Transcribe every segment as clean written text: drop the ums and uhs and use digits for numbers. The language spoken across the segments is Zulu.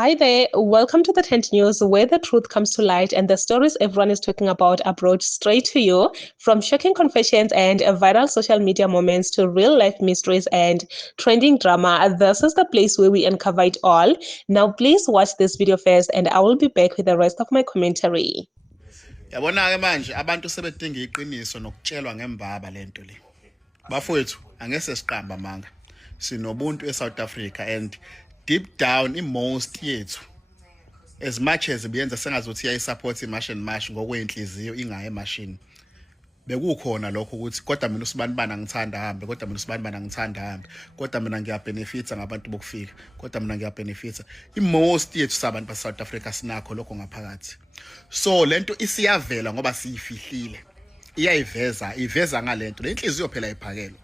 Hi there, welcome to the Tent News, where the truth comes to light and the stories everyone is talking about are brought straight to you. From shocking confessions and viral social media moments to real life mysteries and trending drama, this is the place where we uncover it all. Now, please watch this video first, and I will be back with the rest of my commentary. Yabona-ke manje abantu sebedinga iqiniso nokutshelwa ngembaba lento le. Bafowethu angese siqamba manga. Sinobuntu eSouth Africa and deep down most yethu as much as biyenza sengazuthi iyayisupport iMarch and March ngokwenhliziyo ingaye emashini. Bekukhona lokho ukuthi kodwa mina usibanibana ngithanda hambe, kodwa mina usibanibana ngithanda hambe, kodwa mina ngiyabenefita ngabantu bokufika, kodwa mina ngiyabenefita. Most yethu sabantu baSouth Africa sinakho lokho ngaphakathi. So lento isiyavela ngoba siyifihlile. Iveza ngalento. Le inhliziyo phela iphakelo.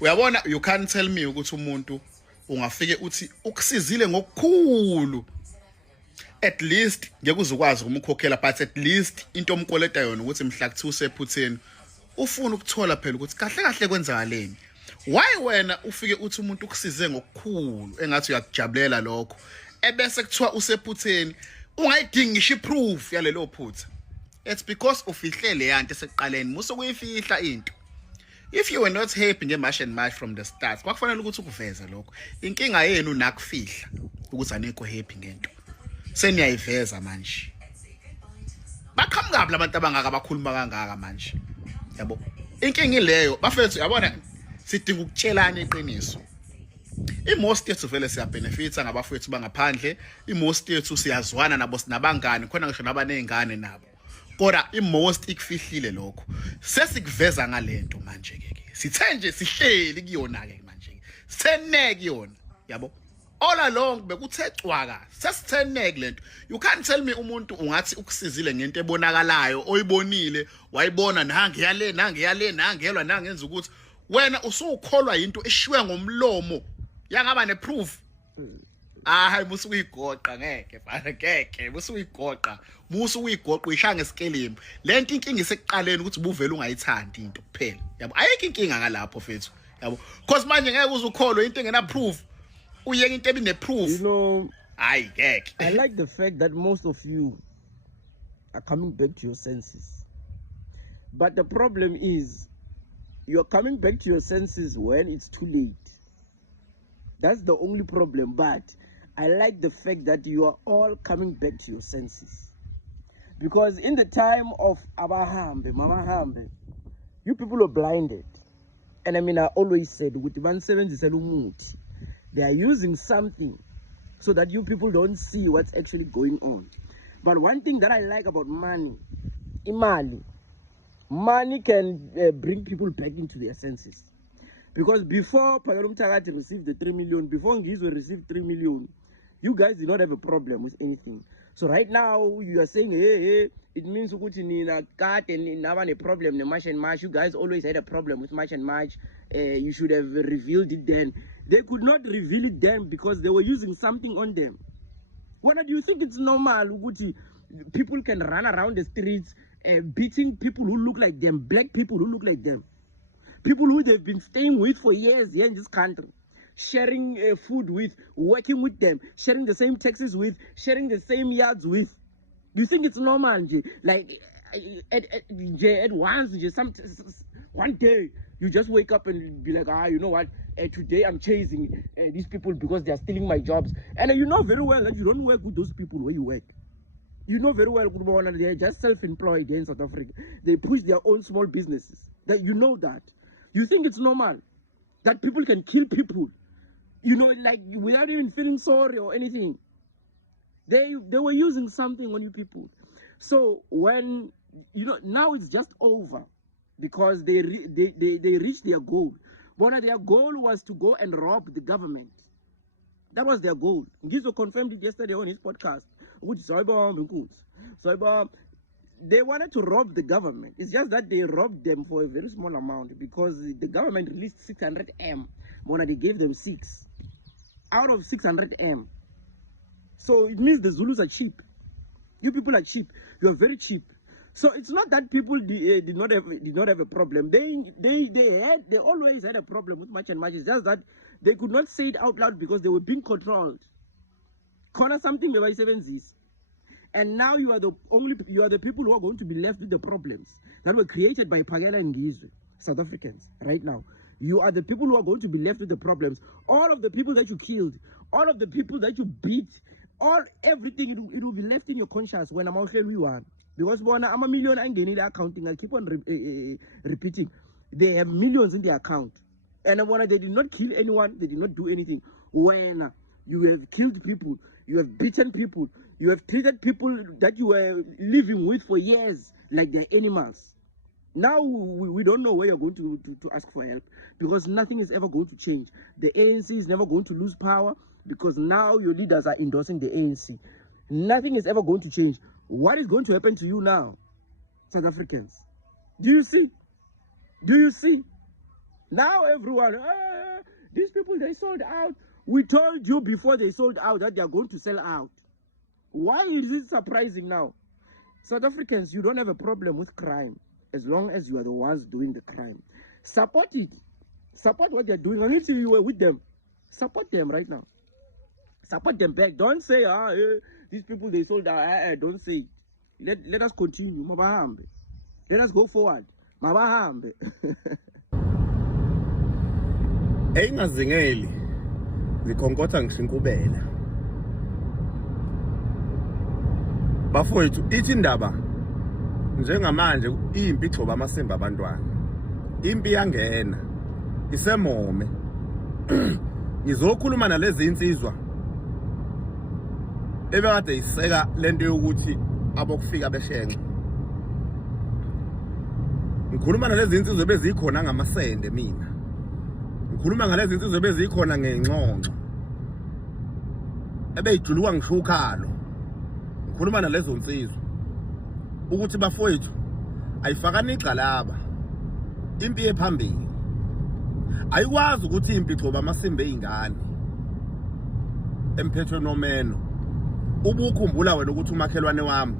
Uyabona, you can't tell me ukuthi umuntu ungafike uthi ukusizile ngokukhulu. At least ngeke uzukwazi ukumkhokhela, but at least into omkoleta yona ukuthi mhla kuthi usephutheni ufuna ukuthola phela ukuthi kahle kahle kwenzakaleni. Why wena ufike uthi umuntu ukusize ngokukhulu engathi uyakujabulela lokho ebese kuthiwa usephutheni ungayidingi ngisho proof yalelo phutha? It's because ufihlele yanto esekuqaleni muso kuyifihla into. If you were not happy ngeMarch and March from the start, kwakufanele ukuthi ukuveze lokho. Inkinga yenu nakufihla ukuthi anikho happy ngento. Seniyayiveza manje. Baqhamuka abantu abangaka abakhuluma kangaka manje. Yabo. Inkinga ileyo, bafethu yabona sidinga ukutshelana iqiniso. Most yethu vele siyabenefita ngabafethu bangaphandle, most yethu siyazwana nabo sinabangani, khona ngisho nabanezingane nabo. Kodwa most ikufihlile lokho. Sesikuveza ngalento manje ke. Sithe nje sihleli kuyona ke manje. Sitheneke kuyona, yabo. All along bekuthe cwaka sesitheneke lento. You can't tell me umuntu ungathi ukusizile ngento ebonakalayo oyibonile wayibona nangiyale nangiyelwa nangenza ukuthi wena usukholwa into eshiwe ngomlomo yangaba neproof. Hayi musuyigoqa ngeke bana ngeke musuyigoqa uyishaya ngesikelimbi. Lento inkinga isekuqaleni ukuthi buvela ungayithandi into kuphela, yabo. Ayikho inkinga ngalapho fethu, yabo, because manje ngeke uzukholwe into engena proof. You know, I like the fact that most of you are coming back to your senses. But the problem is, you're coming back to your senses when it's too late. That's the only problem. But I like the fact that you are all coming back to your senses. Because in the time of Abahambe, Mama Hambe, you people are blinded. And I mean, I always said, with 170 they are using something so that you people don't see what's actually going on. But one thing that I like about money can bring people back into their senses. Because before Pagalum Tagati received the 3 million, before Ngizwe received 3 million, you guys did not have a problem with anything. So right now, you are saying, hey, it means Ukuti Nina Kat and have a problem, the March and March. You guys always had a problem with March and March. You should have revealed it then. They could not reveal it then because they were using something on them. What do you think it's normal, Uguti? People can run around the streets beating people who look like them, black people who look like them, people who they've been staying with for years here in this country, sharing food with, working with them, sharing the same taxes with, sharing the same yards with. Do you think it's normal? Like at once, one day, you just wake up and be like, you know what? Today I'm chasing these people because they are stealing my jobs. And you know very well that you don't work with those people where you work. You know very well they are just self-employed here in South Africa. They push their own small businesses. That you know that. You think it's normal that people can kill people, you know, like without even feeling sorry or anything. They were using something on you people. So when, you know, now it's just over because they reached their goal. But their goal was to go and rob the government. That was their goal. Ngizo confirmed it yesterday on his podcast. They wanted to rob the government. It's just that they robbed them for a very small amount because the government released 600 M. Mona, they gave them 6 out of 600 M. So it means the Zulus are cheap. You people are cheap. You are very cheap. So it's not that people did not have a problem. They always had a problem with March and March. It's just that they could not say it out loud because they were being controlled. Corner something by 7Zs. And now you are the people who are going to be left with the problems that were created by Phakela and Ngizwe, South Africans, right now. You are the people who are going to be left with the problems. All of the people that you killed, all of the people that you beat, everything, it will be left in your conscience when I'm out here. Because I'm a million and getting the accounting. I'll keep on repeating. They have millions in their account. And when they did not kill anyone, they did not do anything. When you have killed people, you have beaten people, you have treated people that you were living with for years like they're animals. Now we don't know where you're going to ask for help, because nothing is ever going to change. The ANC is never going to lose power because now your leaders are endorsing the ANC. Nothing is ever going to change. What is going to happen to you now, South Africans? Do you see? Do you see? Now everyone, these people, they sold out. We told you before they sold out that they are going to sell out. Why is it surprising now? South Africans, you don't have a problem with crime as long as you are the ones doing the crime. Support it. Support what they're doing. And if you were with them, support them right now. Support them back. Don't say, these people, they sold out. Don't say it. Let us continue. Mabahambe. Let us go forward. Mabahambe. Engazingeli zikhonkotha ngishinkubela bafowethu ithi indaba njengamanje impi igcoba amasemba abantwana impi yangena isemome ngizokhuluma nalezi insizwa ebekade iseka lento yokuthi abokufika beshenxe ngikhuluma nalezi insizwa bezikhona ngamasende mina ngikhuluma ngalezi insizwe bezikhona ngenxonxo ebeyijuluka ngisho ukhalo ngikhuluma nalezo insizwe ukuthi bafowethu ayifakani igxalaba impi ephambili ayikwazi ukuthi impi igcoba amasimbe ezingane emphethwe nomeno ubukhumbula wena ukuthi umakhelwane wami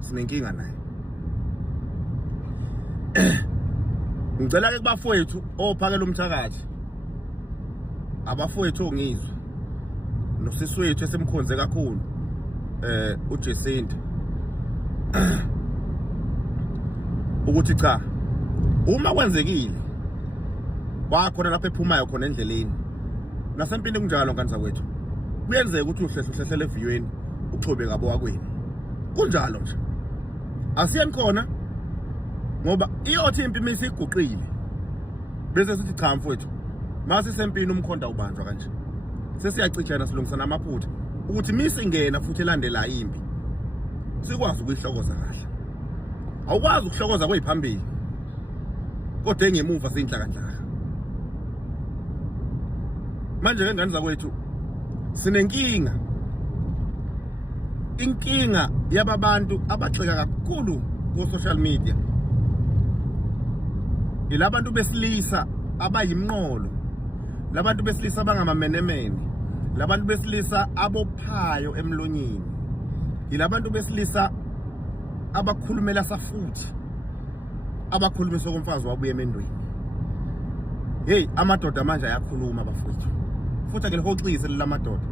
sinenkinga naye ngicela ke kubafowethu ophakela umthakathi abafowethu ongizwe nosiswethu esimkhonze kakhulu uJesinta ukuthi cha uma kwenzekile wakhona lapha ephumayo khona endleleni nasempini kunjalo ngani zakwethu kuyenzeka ukuthi uhlehle eviyweni uchobe ngabo wakwenu kunjalo nje asiyeni khona ngoba iyothi impi misiguqile bese sithi cha mfowethu mase sempini umkhonda ubanjwa kanje sesiyacitshana silungisana amaphutha ukuthi misingena futhi elandela impi sikwazi ukuyihlokoza kahle awukwazi ukuhlokoza kweziphambili kodwa engemuva siyinhlaka manje ke ngani zakwethu sinenkinga inkinga yababantu abagxeka kakhulu ku social media ilabantu besilisa abayimnqolo labantu besilisa abangamamenemene labantu besilisa abophayo emlonyeni ilabantu besilisa abakhulumela safuthi abakhulumisa komfazi wabuye emendweni hey amadoda manje ayakhuluma bafowethu futhi ke lihoxise lamadoda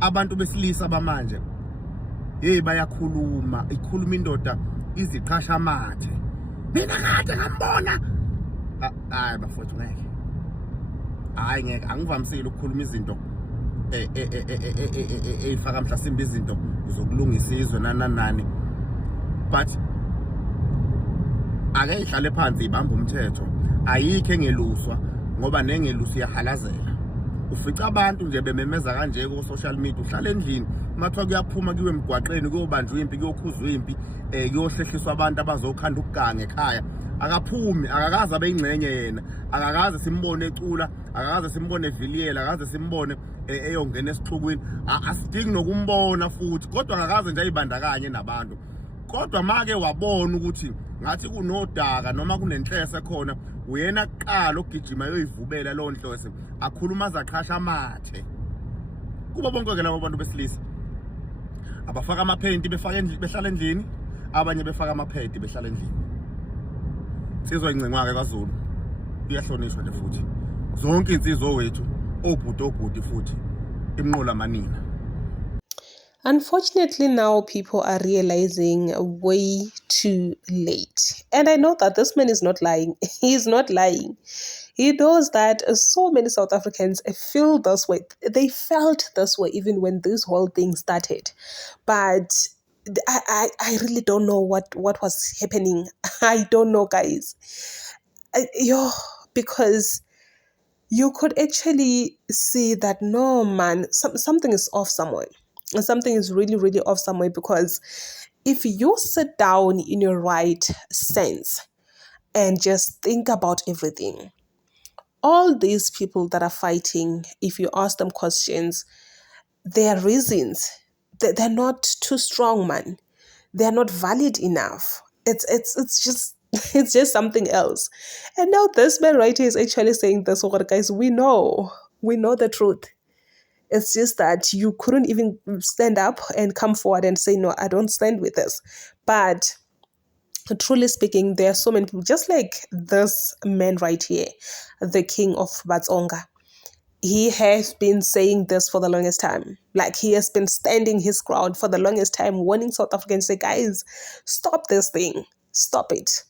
abantu besilisa bamanje hey bayakhuluma ikhuluma indoda iziqhasha amathe mina kade ngambona hayi bafowethu ngeke hayi ngeke angivamisile ukukhuluma izinto efaka mhlasimbe izinto zokulungisa izwe nani but ake ihlale phansi ibamba umthetho ayikho engeluswa ngoba nengelusi yahalazela ufica abantu nje bememeza kanje ku social media uhlala endlini mathiwa kuyaphuma kiwe emgwaqeni kuyobanjwa impi kuyokhuzwa impi kuyohlehliswa abantu abazokhanda ukuganga ekhaya akaphumi akakaze abe ingcenye yena akakaze simbone ecula akakaze simbone eviliyela akakaze simbone eyongena esixhukwini asidingi nokumbona futhi kodwa akakaze nje ayibandakanye nabantu kodwa make wabona ukuthi ngathi kunodaka noma kunenhlese khona uyena kuqala ogijima yoyivubela lo nhlose akhuluma zaqhasha amathe kuba bonke ke labo bantu besilisa abafaka amaphenti behlala endlini abanye befaka amaphenti behlala endlini sizwe ingcengwa ke kwaZulu iyahlonishwa nje futhi zonke insizwe wethu obhuti futhi imnqula manina. Unfortunately, now people are realizing way too late. And I know that this man is not lying. He's not lying. He knows that so many South Africans feel this way. They felt this way even when this whole thing started. But I really don't know what was happening. I don't know, guys. Because you could actually see that no, man, something is off somewhere. Something is really, really off somewhere, because if you sit down in your right sense and just think about everything, all these people that are fighting, if you ask them questions, their reasons, they're not too strong, man. They're not valid enough. It's just it's just something else. And now this man right here is actually saying this, oh, guys, we know the truth. It's just that you couldn't even stand up and come forward and say, no, I don't stand with this. But truly speaking, there are so many people, just like this man right here, the king of Batsonga. He has been saying this for the longest time. Like, he has been standing his ground for the longest time, warning South Africans, say, guys, stop this thing. Stop it.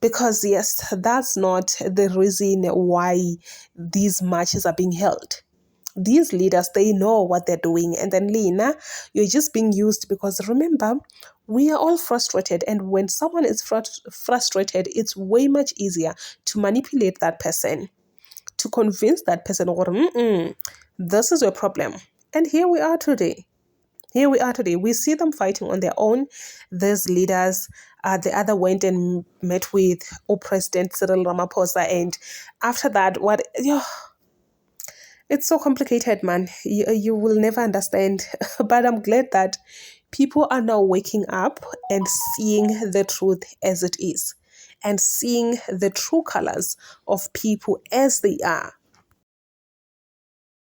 Because yes, that's not the reason why these marches are being held. These leaders, they know what they're doing. And then, Lena, you're just being used, because remember, we are all frustrated. And when someone is frustrated, it's way much easier to manipulate that person, to convince that person, this is your problem. And here we are today. We see them fighting on their own. These leaders, the other went and met with President Cyril Ramaphosa. And after that, it's so complicated, man. You will never understand. But I'm glad that people are now waking up and seeing the truth as it is, and seeing the true colors of people as they are.